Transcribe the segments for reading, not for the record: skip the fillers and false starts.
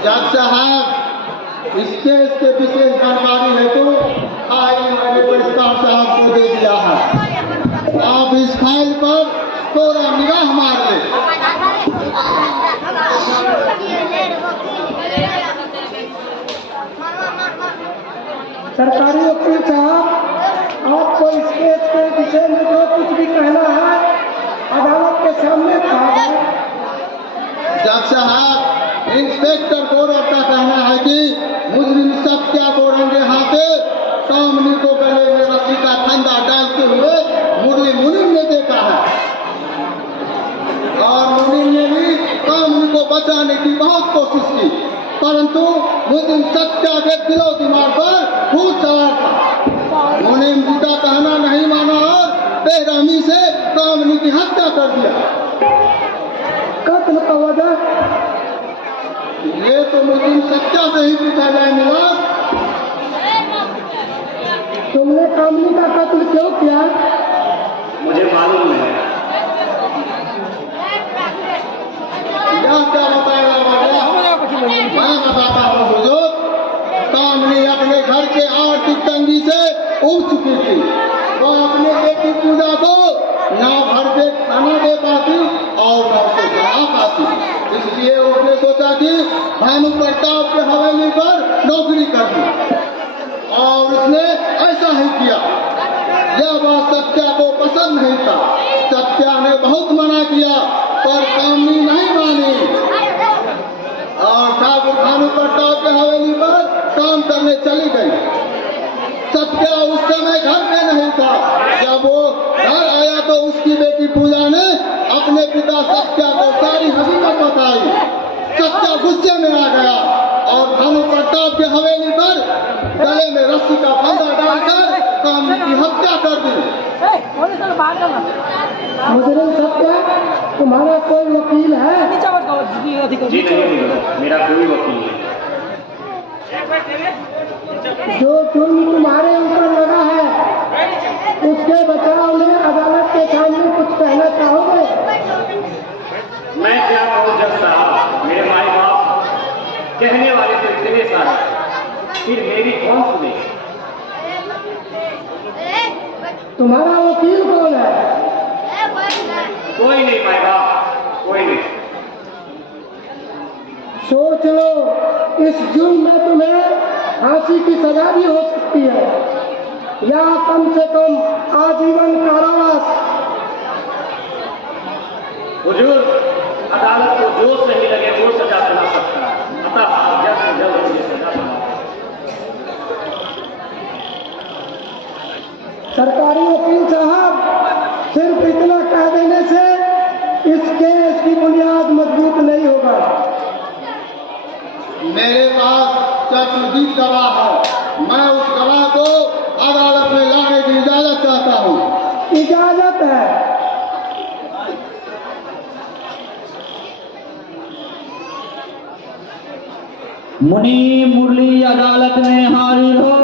जज साहब, स्टेज के विशेष जानकारी है तो फाइल मैंने रजिस्ट्रार साहब को दे दिया है। आप इस फाइल पर थोड़ा निगाह मार ले। सरकारी वकील साहब, आपको इस केस के विषय में जो कुछ भी कहना है अदालत के सामने कहा है। जज साहब, इंस्पेक्टर गौरव का कहना है कि मुजरिम सत्या को रंगे हाथे कामनी को गले में रस्सी का फंदा डालते हुए मुरली मुनीम ने देखा है और मुनीम ने भी कामनी को बचाने की बहुत कोशिश की, परंतु मुजरिम सत्या के दिलो दिमाग पर भूत सवार था। मुनीम जी का कहना नहीं माना और बेरहमी से कामनी की हत्या कर दिया। कत्ल का वजह ये तो मुझे सत्या से ही पूछा जाए। मिला, तुमने कामनी का कत्ल क्यों किया? मुझे मालूम है। यह क्या बताएगा मैं बताता हूँ हुजूर। कामनी अपने घर के आर्थिक तंगी से उब चुकी थी। वो अपने बेटी पूजा को ना भर के खाना दे पाती और ना उसे खा पाती, इसलिए उसने सोचा कि भानु प्रताप के हवेली पर नौकरी कर दी और उसने ऐसा ही किया। यह बात सत्या को पसंद नहीं था। सत्या ने बहुत मना किया पर कामनी नहीं मानी और ठाकुर भानु प्रताप के हवेली पर काम करने चली गई। सत्या उस समय घर में नहीं था। जब वो घर आया तो उसकी बेटी पूजा ने अपने पिता सत्या को सारी हकीकत बताई। सत्या गुस्से में आ गया और भानु प्रताप के हवेली पर गले में रस्सी का फंदा डालकर कामनी की हत्या कर दी। मुजरिम सत्या, तुम्हारा कोई वकील है? जी नहीं, मेरा कोई वकील नहीं। जो जुर्म तुम्हारे ऊपर लगा है उसके बचाव में अदालत के सामने कुछ कहना चाहोगे? मैं क्या कहूँ जज साहब, मेरे माई बाप कहने वाले तो इतने सारे, फिर मेरी कौन सुने? तुम्हारा वकील कौन है? कोई नहीं माई बाप, कोई नहीं। सोच लो, इस जुर्म में तुम्हें फांसी की सजा भी हो सकती है या कम से कम आजीवन कारावास। हुजूर, अदालत को जो सही लगे वो सजा सुना सकता है, अतः जल्द से जल्द मुझे सजा सुना। सरकारी वकील साहब, सिर्फ इतना कह देने से इस केस की बुनियाद मजबूत नहीं होगा। मेरे पास चतुर्दीप गवाह है। मैं उस गवाह को अदालत में लाने की इजाजत चाहता हूँ। इजाजत है? मुनी मुरली अदालत में हाजिर हो।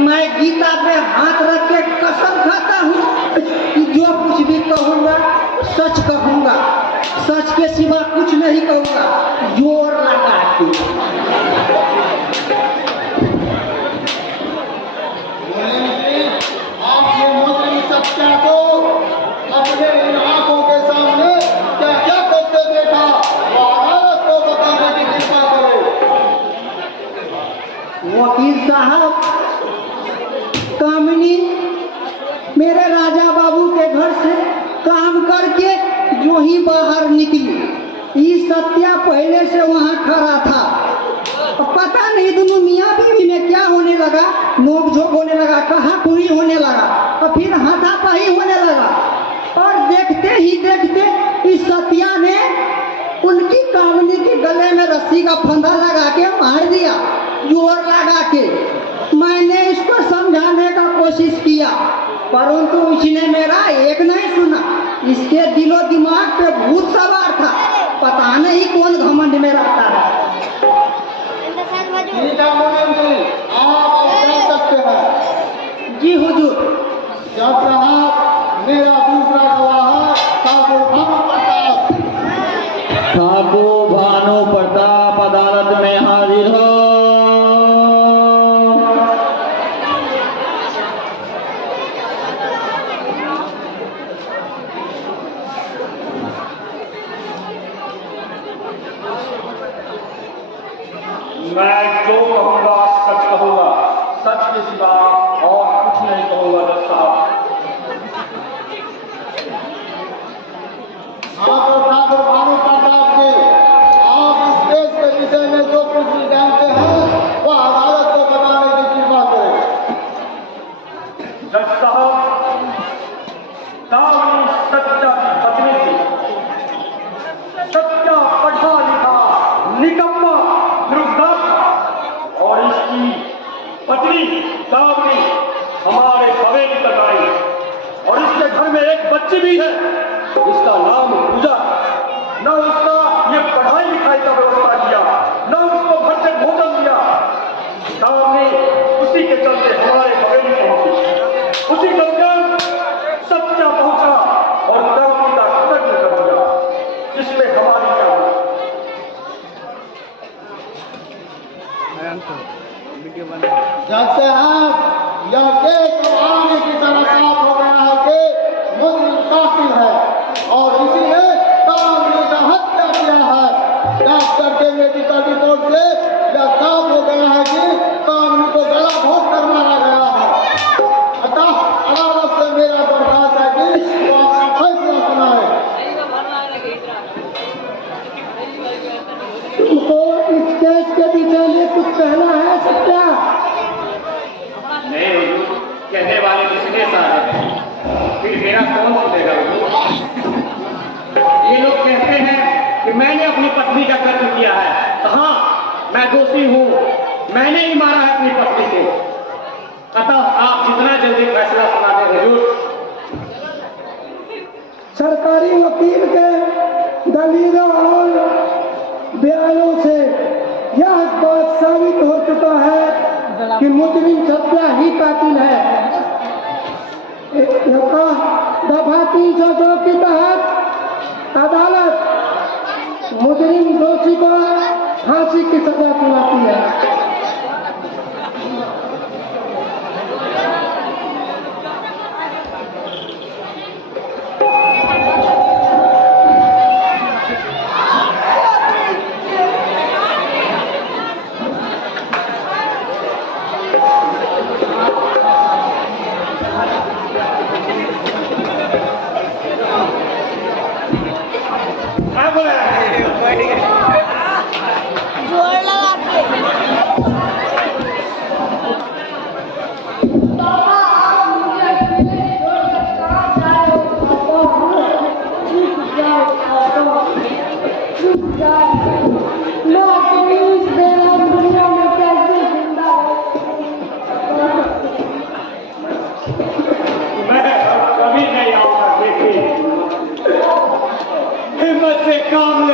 मैं गीता पे हाथ रख के कसम खाता हूँ कि जो कुछ भी कहूँगा सच कहूँगा, सच के सिवा कुछ नहीं कहूँगा। जोर लगा के आपने मुजरिम सत्या को अपने इन आंखों के सामने क्या क्या करते देखा, वो अदालत को बताने की कृपा करो। वकील साहब, कामिनी मेरे राजा बाबू के घर से काम करके जो ही बाहर निकली, सत्या पहले से वहाँ खड़ा था। अब पता नहीं दोनों मियाँ बीवी में क्या होने लगा, नोक-झोंक होने लगा, कहा-कुही होने लगा और फिर हाथापाई होने लगा। और देखते ही देखते इस सत्या ने उनकी कामनी के गले में रस्सी का फंदा लगा के मार दिया, जोर लगा के। मैंने इसको समझाने का कोशिश किया, परंतु उसने मेरा एक नहीं सुना। इसके दिलो दिमाग पे भूत सवार था, पता नहीं कौन घमंड में रहता है। ठीक है मुनीम जी, आप अब जा सकते हैं। जी हुजूर। जज साहब, मेरा दूसरा गवाह ठाकुर भानु प्रताप। ठाकुर भानु प्रताप अदालत में हाजिर हो। मैं जो कहूँगा सच कहूँगा, सच के सिवा और कुछ नहीं कहूँगा जज साहब। ठाकुर भानु प्रताप जी, आप इस केस के विषय में जो कुछ भी जानते हैं वह अदालत को बताने की कृपा करें। जज साहब, दामिनी सत्या की पत्नी थी। सत्या पढ़ा लिखा निकम्मा निरुद्धार था और इसकी पत्नी दामिनी हमारे हवेली तक आई और इसके घर में एक बच्ची भी है, इसका नाम पूजा। न उसका ये पढ़ाई लिखाई का व्यवस्था किया, न उसको घर से भोजन दिया। दामिनी उसी के चलते हमारे हवेली पहुंची। उसी दरमियान सत्या पहुंचा और दामिनी का कत्ल कर दिया, जिसमें हमारी क्या हुई? जज साहब, यह केस अब आगे की तरह साफ हो गया है कि मुजरिम कातिल है और इसीलिए दामिनी का हत्या किया है। डॉक्टर के मेडिकल रिपोर्ट से यह साफ हो गया है कि दामिनी को गला घोंट कर मारा गया है। अतः अदालत से मेरा दरखास्त है कि वो अपना फैसला सुनाए। तुमको इस केस के विषय में कुछ कहना है सत्या? नहीं हुजूर, कहने वाले किसने सारे हैं, फिर मेरा कौन सुनेगा हुजूर? ये लोग कहते हैं कि मैंने अपनी पत्नी का कत्ल किया है। हाँ, मैं दोषी हूँ, मैंने ही मारा है अपनी पत्नी को। अतः आप जितना जल्दी फैसला सुना दें हुजूर। सरकारी वकील के दलीलों और बयानों से यह बात साबित हो चुका है कि मुजरिम सत्या ही कातिल है। दफा 302 के तहत अदालत मुजरिम दोषी को फांसी की सजा सुनाती है। हिम्मत से काम